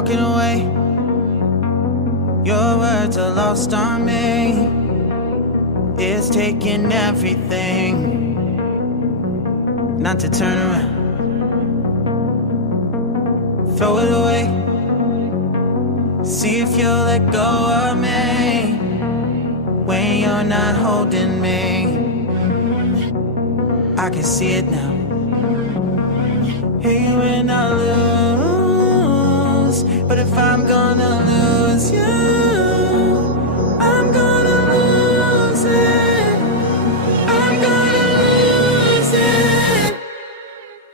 walking away. Your words are lost on me. It's taking everything not to turn around. Throw it away. See if you'll let go of me when you're not holding me. I can see it now. Hey, when I lose, but if I'm gonna lose you, I'm gonna lose it. I'm gonna lose it.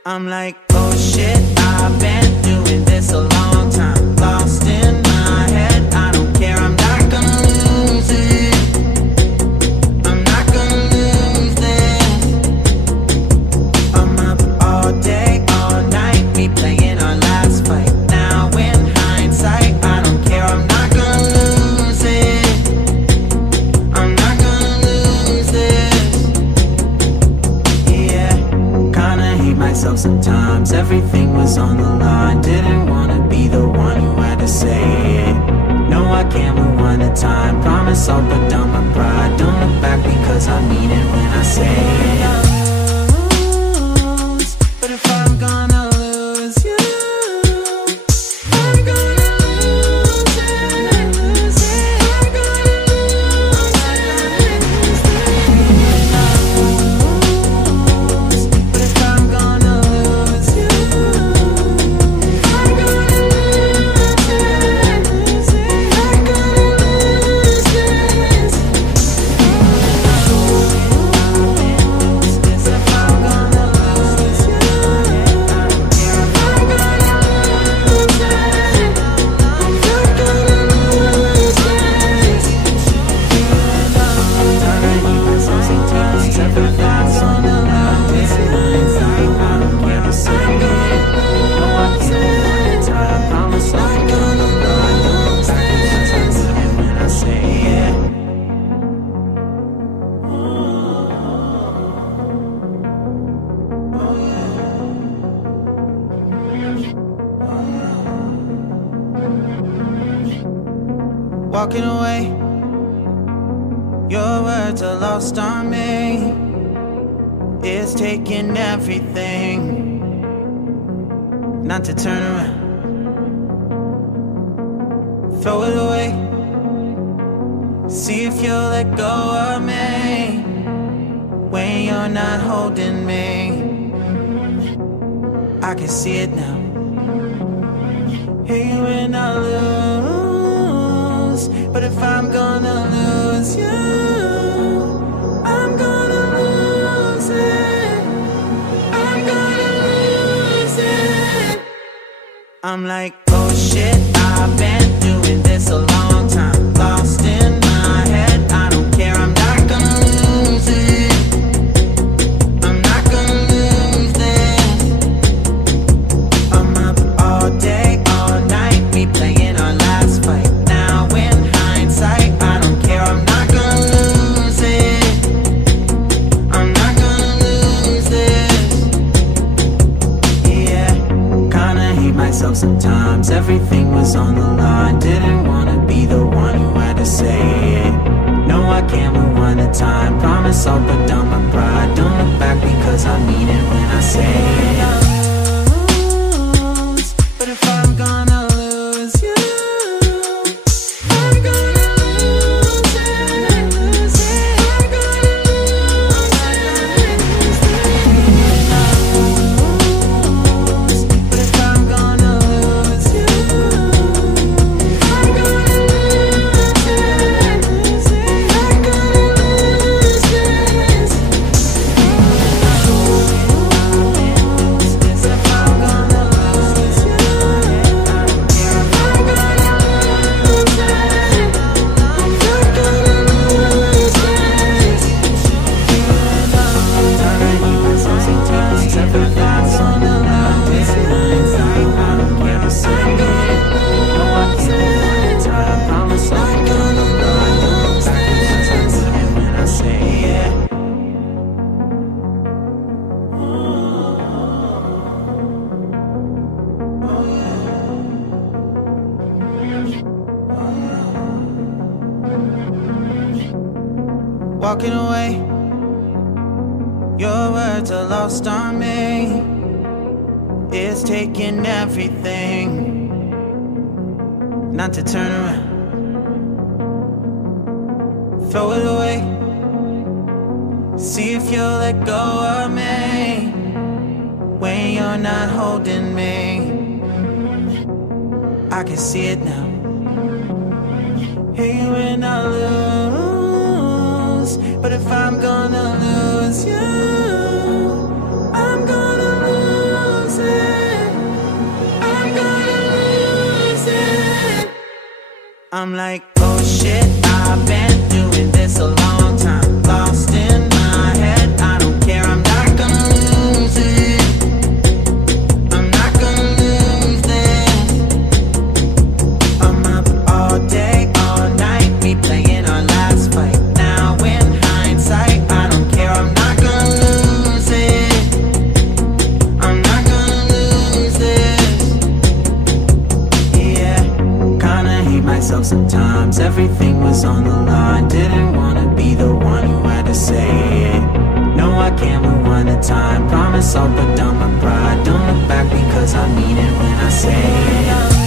I'm like, oh shit, I've been doing this a long time. Lost in my head, I don't care, I'm not gonna lose it. I'm not gonna lose this. I'm up all day, all night, replaying our last fight. Now in hindsight, I don't care, I'm not gonna lose it. I'm not gonna lose this. Yeah, kinda hate myself sometimes. Everything was on the line. Didn't wanna be the one who had to say it. No, I can't rewind the time. Promise I'll put down my pride. Don't look back because I mean it when I say it. But if I'm gonna lose you, I'm gonna lose it. I'm gonna lose it. But if I'm gonna lose you, I'm gonna lose it. I'm gonna lose this. If I'm gonna lose you, I'm gonna lose it. I'm walking away. Your words are lost on me. It's taking everything not to turn around. Throw it away. See if you'll let go of me when you're not holding me. I can see it now. Hey, when I lose, but if I'm gonna lose you, I'm gonna lose it. I'm gonna lose it. I'm like, oh shit, I've been doing this a long time. Lost in my head, I don't care, I'm not gonna lose it. I'm not gonna lose this. I'm up all day, all night, replaying our last fight. Now in hindsight, I don't care, I'm not gonna lose it. I'm not gonna lose this. Yeah, kinda hate myself sometimes. Everything was on the line. Didn't wanna be the one who had to say it. No, I can't rewind the time. Promise I'll put down my pride. Don't look back because I mean it when I say it. But if I'm gonna lose you, I'm gonna lose it. I'm gonna lose it. But if I'm gonna lose you, I'm gonna lose it. I'm gonna lose this. walking away. Your words are lost on me. It's taking everything not to turn around. Throw it away. See if you'll let go of me when you're not holding me. I can see it now. Hear you when I lose, but if I'm gonna lose you, I'm gonna lose it. I'm gonna lose it. I'm like, oh shit, I've been doing this a long time. Lost in my head, I don't care, I'm not gonna lose it. I'm not gonna lose this. I'm up all day, all night, replaying our last fight. Now in hindsight, I don't care, I'm not gonna lose it. I'm not gonna lose this. Yeah, kinda hate myself sometimes. Everything was on the line. Didn't wanna be the one who had to say it. No, I can't rewind the time. Promise I'll put down my pride. Don't look back because I mean it when I say it.